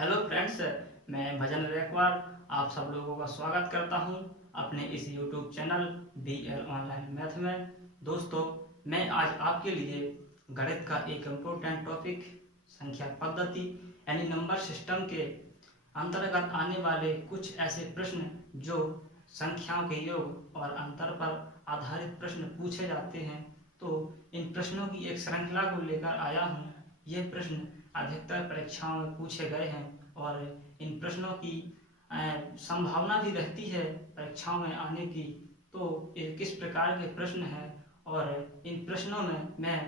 Hello friends, मैं भजन रेखवार आप सब लोगों का स्वागत करता हूं अपने इस YouTube channel BL online math में। दोस्तों, मैं आज आपके लिए गणित का एक इम्पोर्टेंट टॉपिक संख्या पद्धति यानी नंबर सिस्टम के अंतर्गत आने वाले कुछ ऐसे प्रश्न जो संख्याओं के योग और अंतर पर आधारित प्रश्न पूछे जाते हैं, तो इन प्रश्नों की एक श्रृंखला को लेकर आया हूँ। ये प्रश्न अधिकतर परीक्षाओं में पूछे गए हैं और इन प्रश्नों की संभावना भी रहती है परीक्षाओं में आने की। तो ये किस प्रकार के प्रश्न हैं और इन प्रश्नों में मैं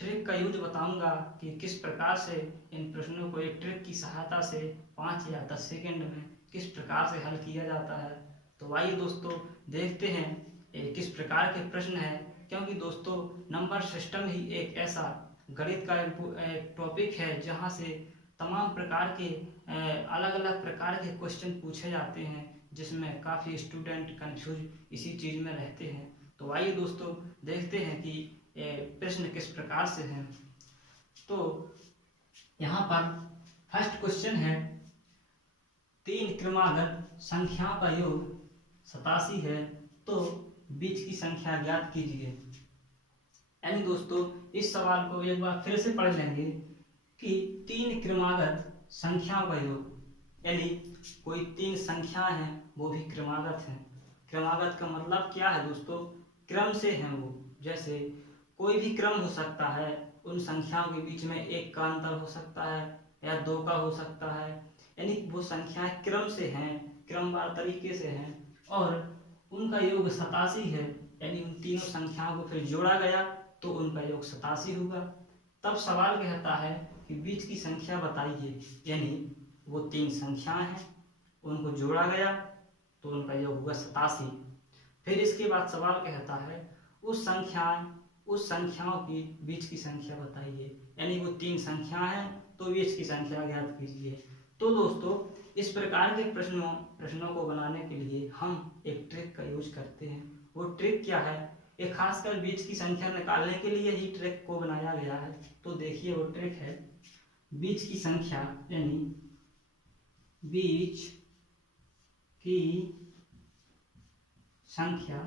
ट्रिक का यूज बताऊंगा कि किस प्रकार से इन प्रश्नों को एक ट्रिक की सहायता से 5 या 10 सेकंड में किस प्रकार से हल किया जाता है। तो आइए दोस्तों, देखते हैं ये किस प्रकार के प्रश्न हैं, क्योंकि दोस्तों नंबर सिस्टम ही एक ऐसा गणित का एक टॉपिक है जहाँ से तमाम प्रकार के अलग अलग प्रकार के क्वेश्चन पूछे जाते हैं, जिसमें काफ़ी स्टूडेंट कंफ्यूज इसी चीज़ में रहते हैं। तो आइए दोस्तों, देखते हैं कि प्रश्न किस प्रकार से हैं। तो यहाँ पर फर्स्ट क्वेश्चन है, 3 क्रमागत संख्याओं का योग 87 है, तो बीच की संख्या ज्ञात कीजिए। यानी दोस्तों, इस सवाल को एक बार फिर से पढ़ लेंगे कि 3 क्रमागत संख्याओं का योग, यानी कोई 3 संख्याएं हैं वो भी क्रमागत हैं। क्रमागत का मतलब क्या है दोस्तों? क्रम से हैं वो। जैसे कोई भी क्रम हो सकता है, उन संख्याओं के बीच में 1 का अंतर हो सकता है या 2 का हो सकता है, यानी वो संख्याएं क्रम से हैं, क्रमवार तरीके से हैं और उनका योग 87 है। यानी उन तीनों संख्याओं को फिर जोड़ा गया तो उनका योग 87 होगा। तब सवाल कहता है कि बीच की संख्या बताइए, यानी वो 3 संख्याएं हैं, उनको जोड़ा गया तो उनका योग होगा 87। फिर इसके बाद सवाल कहता है उस संख्याओं की बीच की संख्या बताइए, यानी वो 3 संख्या हैं तो बीच की संख्या ज्ञात कीजिए। तो दोस्तों, इस प्रकार के प्रश्नों को बनाने के लिए हम एक ट्रिक का यूज करते हैं। वो ट्रिक क्या है? ये खासकर बीच की संख्या निकालने के लिए ही ट्रिक को बनाया गया है। तो देखिए, वो ट्रिक है बीच की संख्या, यानी बीच की संख्या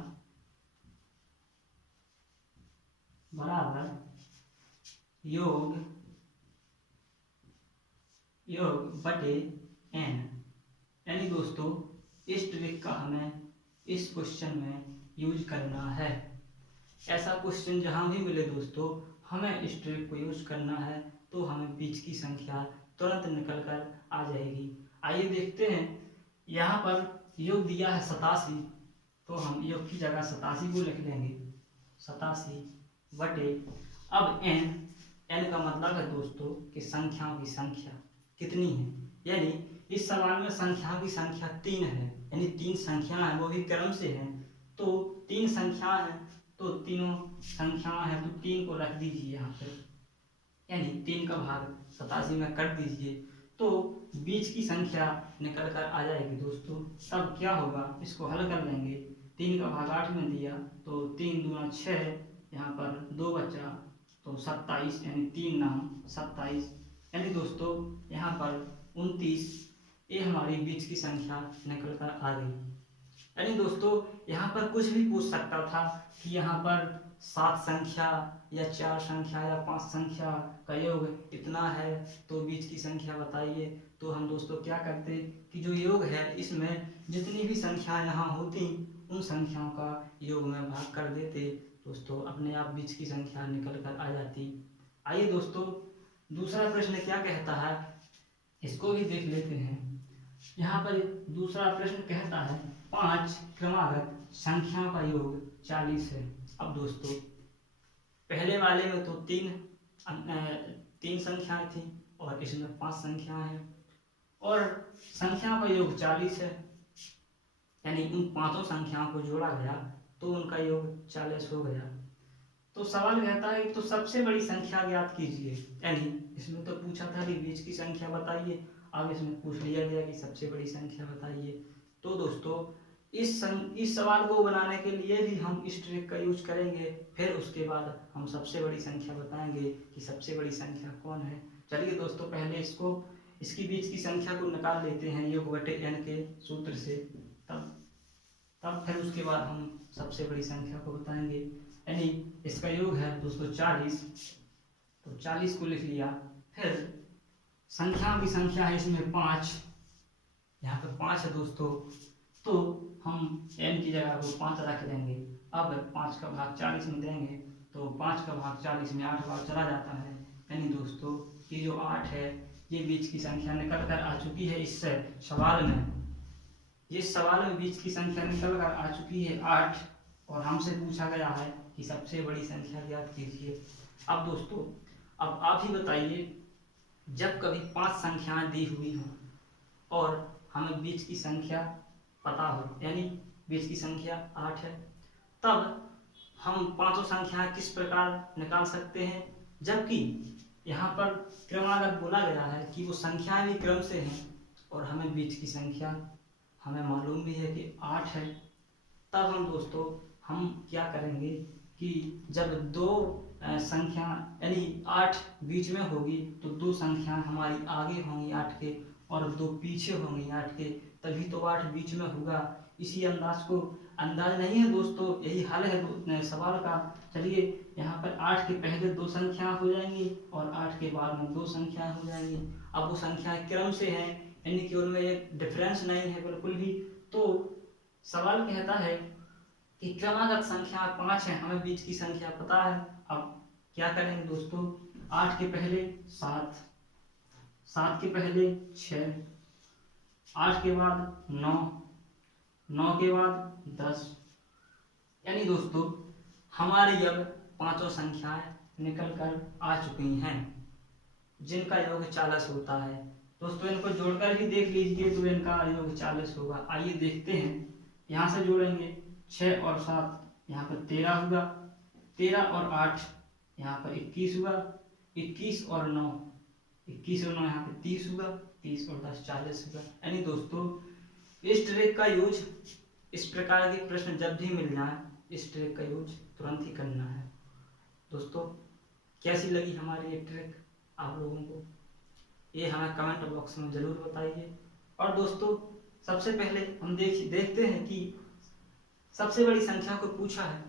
बराबर योग बटे n। यानी दोस्तों, इस ट्रिक का हमें इस क्वेश्चन में यूज करना है। ऐसा क्वेश्चन जहां भी मिले दोस्तों, हमें इस ट्रिक को यूज करना है, तो हमें बीच की संख्या तुरंत निकल कर आ जाएगी। आइए देखते हैं। यहाँ पर योग दिया है 87, तो हम योग की जगह 87 को लिख लेंगे। 87 बटे, अब n का मतलब है दोस्तों कि संख्याओं की संख्या कितनी है। यानी इस सवाल में संख्याओं की संख्या 3 है, यानी 3 संख्या है, वो भी क्रम से हैं। तो 3 संख्या है तो तीनों संख्याएं हैं, तो 3 को रख दीजिए यहाँ पे, यानी 3 का भाग 87 में कर दीजिए, तो बीच की संख्या निकल कर आ जाएगी दोस्तों। तब क्या होगा, इसको हल कर लेंगे। 3 का भाग 8 में दिया तो 3 दूना 6, यहाँ पर 2 बचा तो 27, यानी 3 नाम 27, यानी दोस्तों यहाँ पर 29, ये हमारी बीच की संख्या निकल कर आ गई। यानी दोस्तों, यहाँ पर कुछ भी पूछ सकता था कि यहाँ पर 7 संख्या या 4 संख्या या 5 संख्या का योग इतना है, तो बीच की संख्या बताइए। तो हम दोस्तों क्या करते कि जो योग है इसमें जितनी भी संख्या यहाँ होती उन संख्याओं का योग में भाग कर देते दोस्तों, अपने आप बीच की संख्या निकल कर आ जाती। आइए दोस्तों, दूसरा प्रश्न क्या कहता है, इसको भी देख लेते हैं। यहाँ पर दूसरा प्रश्न कहता है 5 क्रमागत संख्याओं का योग 40 है। अब दोस्तों, पहले वाले में तो 3 संख्याएं थी और इसमें 5 संख्याएं हैं और संख्याओं का योग 40 है, यानी उन 5 संख्याओं को जोड़ा गया तो उनका योग 40 हो गया। तो सवाल कहता है तो सबसे बड़ी संख्या ज्ञात कीजिए, यानी इसमें तो पूछा था कि बीच की संख्या बताइए, अब इसमें पूछ लिया गया कि सबसे बड़ी संख्या बताइए। तो दोस्तों, इस सवाल को बनाने के लिए भी हम इस ट्रिक का यूज करेंगे, फिर उसके बाद हम सबसे बड़ी संख्या बताएंगे कि सबसे बड़ी संख्या कौन है। चलिए दोस्तों, पहले इसकी बीच की संख्या को निकाल लेते हैं योग बटे n के सूत्र से, तब फिर उसके बाद हम सबसे बड़ी संख्या को बताएंगे। यानी इसका योग है दोस्तों 40, तो 40 को लिख लिया। फिर संख्या की संख्या है इसमें 5, यहाँ पे 5 है दोस्तों, तो हम n की जगह को 5 रख देंगे। अब 5 का भाग 40 में देंगे तो 5 का भाग 40 में 8 बार चला जाता है। यानी दोस्तों ये जो 8 है ये बीच की संख्या निकल कर आ चुकी है इस सवाल में। इस सवाल में बीच की संख्या निकल कर आ चुकी है 8, और हमसे पूछा गया है कि सबसे बड़ी संख्या ज्ञात कीजिए। अब दोस्तों अब आप ही बताइए, जब कभी 5 संख्याएं दी हुई हों और हमें बीच की संख्या पता हो, यानी बीच की संख्या 8 है, तब हम पांचों संख्याएं किस प्रकार निकाल सकते हैं। जबकि यहाँ पर क्रमागत बोला गया है कि वो संख्याएं भी क्रम से हैं और हमें बीच की संख्या हमें मालूम भी है कि 8 है। तब हम दोस्तों हम क्या करेंगे कि जब दो संख्या यानी 8 बीच में होगी तो दो संख्या हमारी आगे होंगी 8 के और दो पीछे होंगी 8 के, तभी तो 8 बीच में होगा। इसी अंदाज नहीं है दोस्तों, यही हल है सवाल का। चलिए यहाँ पर 8 के पहले दो संख्या हो जाएंगी और 8 के बाद में दो संख्या हो जाएंगी। अब वो संख्याएं क्रम से हैं, यानी कि उनमें एक डिफरेंस नहीं है बिल्कुल भी। तो सवाल कहता है कि क्रमागत संख्या 5 है, हमें बीच की संख्या पता है। अब क्या करेंगे दोस्तों, 8 के पहले 7, 7 के पहले 6, 8 के बाद 9, 9 के बाद 10। यानी दोस्तों हमारी अब पांचों संख्याएं निकल कर आ चुकी हैं जिनका योग 40 होता है। दोस्तों इनको जोड़कर भी देख लीजिए तो इनका योग 40 होगा। आइए देखते हैं, यहाँ से जोड़ेंगे 6 और 7, यहाँ पर 13 होगा, 13 और 8 यहाँ पर 21 हुआ, 21 और 9, 21 और 9 यहाँ पे 30 हुआ, 30 और 10 40 हुआ। यानी दोस्तों इस ट्रिक का यूज, इस प्रकार के प्रश्न जब भी मिल जाए इस ट्रिक का यूज तुरंत ही करना है। दोस्तों कैसी लगी हमारी ये ट्रिक आप लोगों को, ये हमें कमेंट बॉक्स में जरूर बताइए। और दोस्तों सबसे पहले हम देखते हैं कि सबसे बड़ी संख्या को पूछा है,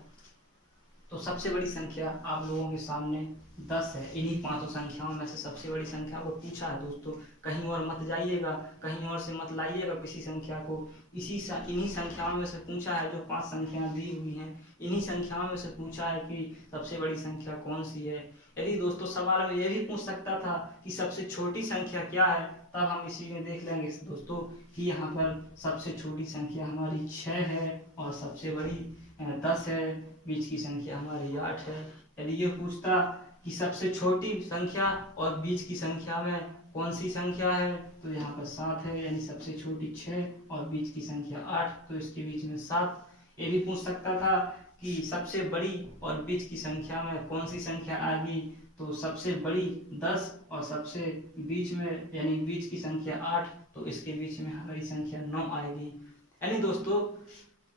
तो सबसे बड़ी संख्या आप लोगों के सामने 10 है। इन्हीं पांचों संख्याओं में से सबसे बड़ी संख्या को पूछा है दोस्तों। कहीं और मत जाइएगा, कहीं और से मत लाइएगा किसी संख्या को, इन्हीं संख्याओं में से पूछा है। जो 5 संख्याएं दी हुई हैं इन्हीं संख्याओं में से पूछा है कि सबसे बड़ी संख्या कौन सी है। यदि दोस्तों सवाल में यह भी पूछ सकता था कि सबसे छोटी संख्या क्या है, तब हम इसी में देख लेंगे दोस्तों कि यहाँ पर सबसे छोटी संख्या हमारी 6 है और सबसे बड़ी 10 है, बीच की संख्या हमारी 8 है। यदि ये पूछता कि सबसे छोटी संख्या और बीच की संख्या में कौन सी संख्या है, तो यहाँ पर 7 है, यानी सबसे छोटी 6 और बीच की संख्या 8, तो इसके बीच में 7। ये भी पूछ सकता था कि सबसे बड़ी और बीच की संख्या में कौन सी संख्या आएगी, तो सबसे बड़ी 10 और सबसे बीच में यानी बीच की संख्या 8, तो इसके बीच में हमारी संख्या 9 आएगी। यानी दोस्तों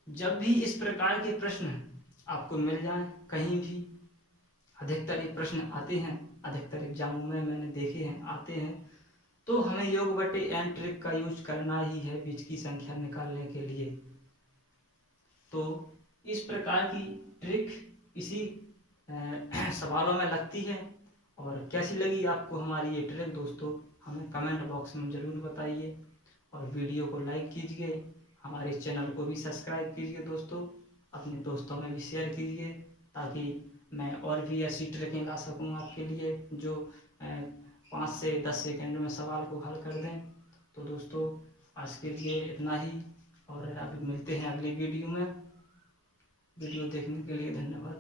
जब भी इस प्रकार के प्रश्न आपको मिल जाए कहीं भी, अधिकतर ये प्रश्न आते हैं, अधिकतर एग्जामों में मैंने देखे हैं आते हैं, तो हमें योग बटे n ट्रिक का यूज करना ही है बीच की संख्या निकालने के लिए। तो इस प्रकार की ट्रिक इसी सवालों में लगती है। और कैसी लगी आपको हमारी ये ट्रिक दोस्तों, हमें कमेंट बॉक्स में ज़रूर बताइए और वीडियो को लाइक कीजिए, हमारे चैनल को भी सब्सक्राइब कीजिए दोस्तों, अपने दोस्तों में भी शेयर कीजिए ताकि मैं और भी ऐसी ट्रिकें ला सकूँ आपके लिए जो 5 से 10 सेकंड में सवाल को हल कर दें। तो दोस्तों आज के लिए इतना ही, और अभी मिलते हैं अगली वीडियो में। वीडियो देखने के लिए धन्यवाद।